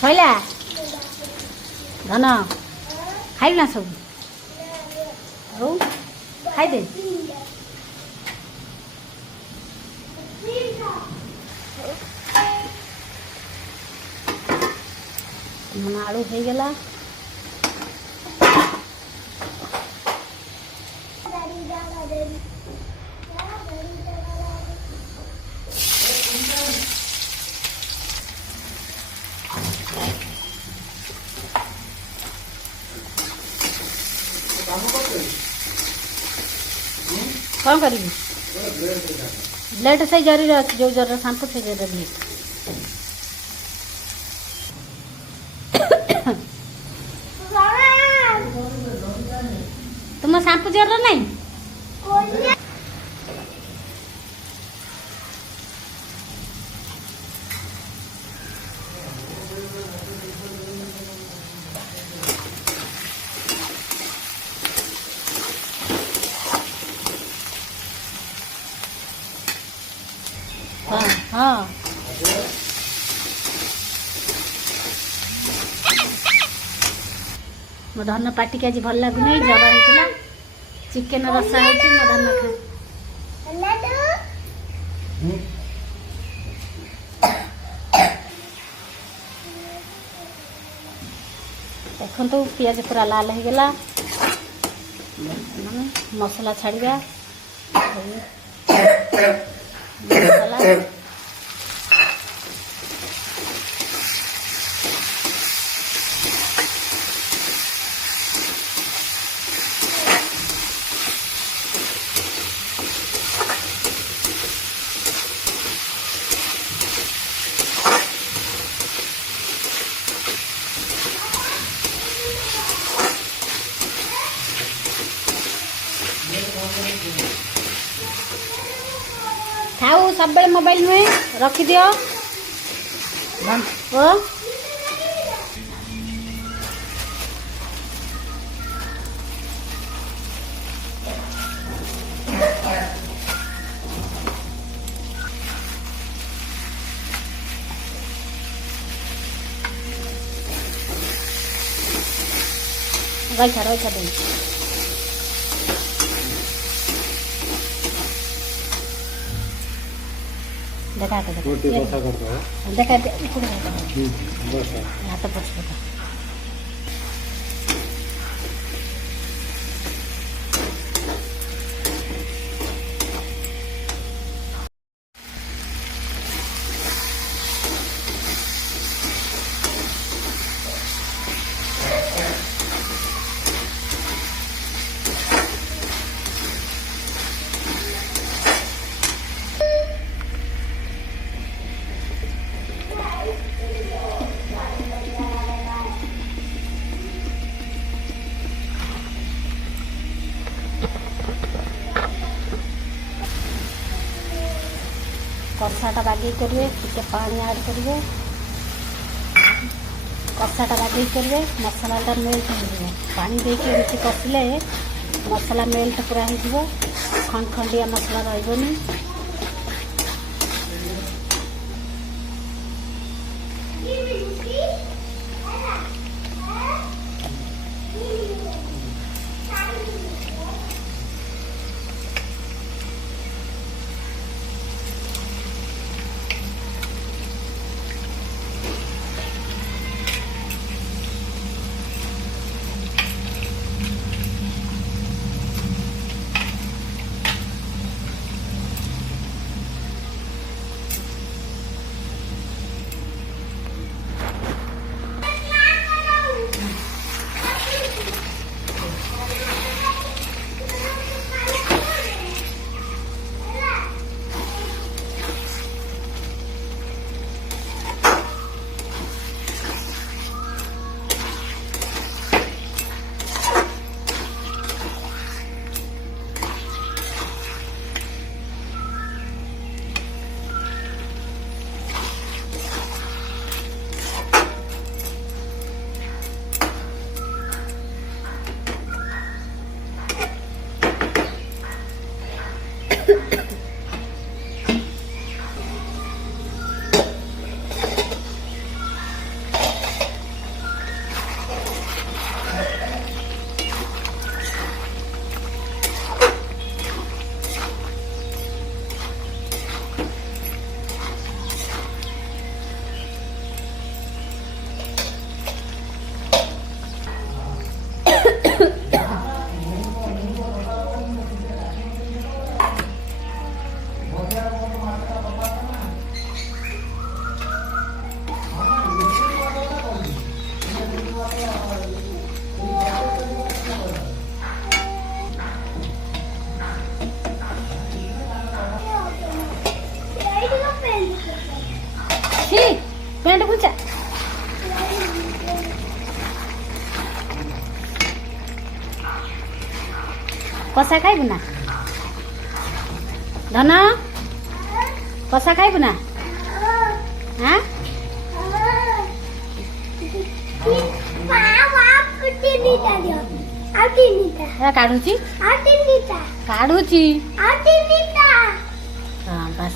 सैला धन खाइना सब हौ खाइदे मन आलू हो गला कौन करी ब्लेड से जरूरी अच्छे जो जरूर शैम्पू से जरूर ब्लेड तुम शैम्पू जरूर नहीं हाँ हाँ मो धन पाटी के आज भल लगुनि जर होता चिकेन रसा हो मो धन देखो पियाज पूरा लाल हो गला मसला छाड़ा मसला खाऊ सब बेले मोबाइल नुहे रखी दियो रखा दे देखा देखा हाथ पछ कषाटा बागे करेंगे टे पानी ऐड करेंगे कषाटा बागे करेंगे मसलाटा मेल्ट हो पानी देके कषिले मसला मेल्ट पूरा हो खंड खंडिया मसला रही पेंट पूछा कषा खाइबु ना धन कषा खाइबु ना हाँ काढुची काढुची हाँ बस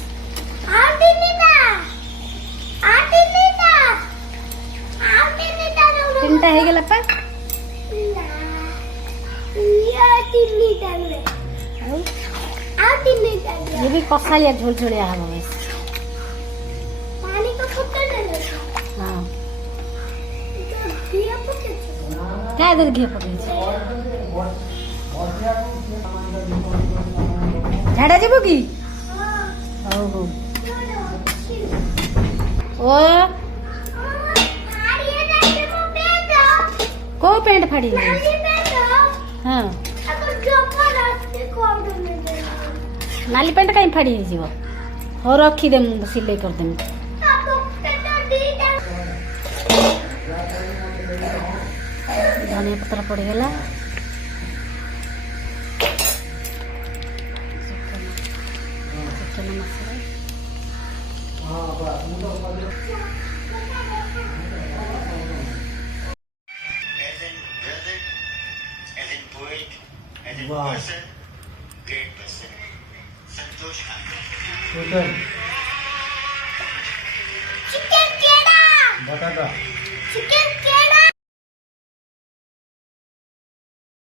तीनटा है गला पा ये भी कसालिया झोल झोलिया हवा बस हाँ क्या इधर घी पकड़ी झाड़ा जीव कि ओ को पेंट फाड़ी हाँ नाली पेंट कहीं फाड़ी जीव हो रखीदे सिलाई करदेमी धनिया पत्र पड़गला चिकन मसला बटाटा चिकन